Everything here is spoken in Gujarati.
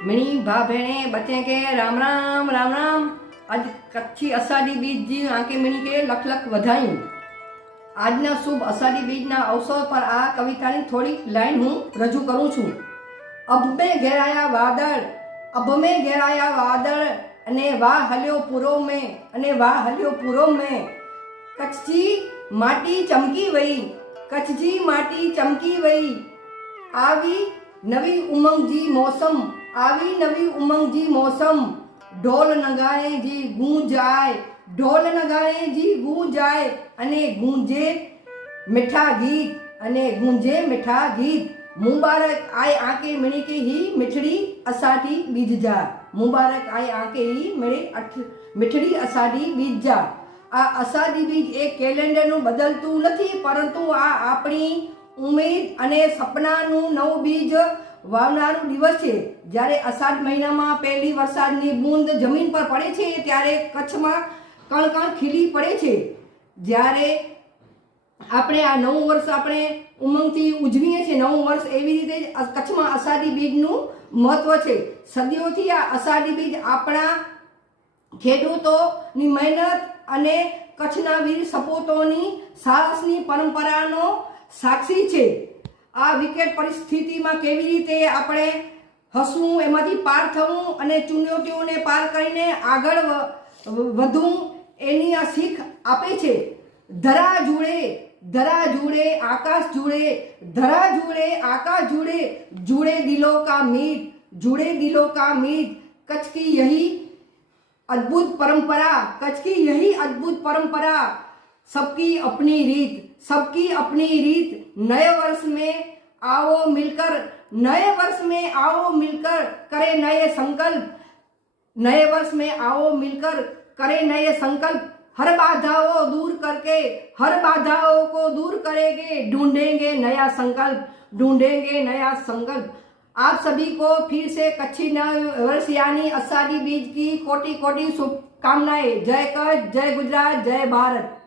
मिणी भा भेणे बच्चे के राम राम राम राम। आज कच्छी अषाढ़ी बीज जी आके मिणी के लख लख बधाई। આજના શુભ અષાઢી બીજના અવસર પર આ કવિતાની થોડીક લાઈન હું રજૂ કરું છું। અબ મેં ઘેરાયા વાદળ અને વાહ હલ્યો પૂરો મેં કચ્છી માટી ચમકી વઈ આવી નવી ઉમંગજી મોસમ ઢોલ નગાડે જી ગૂંજાય અને ગૂંજે મીઠા ગીત मुबारक आए आके मिणी के ही मिठड़ी अषाढ़ी बीज जा। मुबारक आए आके ही मिठड़ी अषाढ़ी बीज जा। आ अषाढ़ी बीज एक કેલેન્ડરનું બદલતું નથી, પરંતુ આ આપણી ઉમેદ અને સપનાનું નવું બીજ વાવનારું દિવસ છે। જ્યારે અષાઢ મહિનામાં પહેલી વરસાદની બૂંદ જમીન પર પડે છે ત્યારે કચ્છમાં કણકણ ખીલી પડે છે। જ્યારે આપણે આ નવું વર્ષ આપણે ઉમંગથી ઉજવીએ છીએ, નવું વર્ષ, એવી રીતે કચ્છમાં અષાઢી બીજનું મહત્વ છે। સદીઓથી આ અષાઢી બીજ આપણા ખેડૂતોની મહેનત અને કચ્છના વીર સપૂતોની સાહસની પરંપરાનો સાક્ષી છે। આ વિકટ પરિસ્થિતિમાં કેવી રીતે આપણે હસવું, એમાંથી પાર થવું અને ચુનૌતીઓને પાર કરીને આગળ વધવું, એની આ શીખ આપે છે। ધરા जुड़े आकाश जुड़े दिलों का मीत कच्छ की यही अद्भुत परंपरा सबकी अपनी रीत नए वर्ष में आओ मिलकर करे नए संकल्प हर बाधाओं को दूर करेंगे, ढूंढेंगे नया संकल्प। आप सभी को फिर से कच्छी नव वर्ष यानी अषाढ़ी बीज की कोटि शुभकामनाएं। जय कच्छ, जय गुजरात, जय भारत।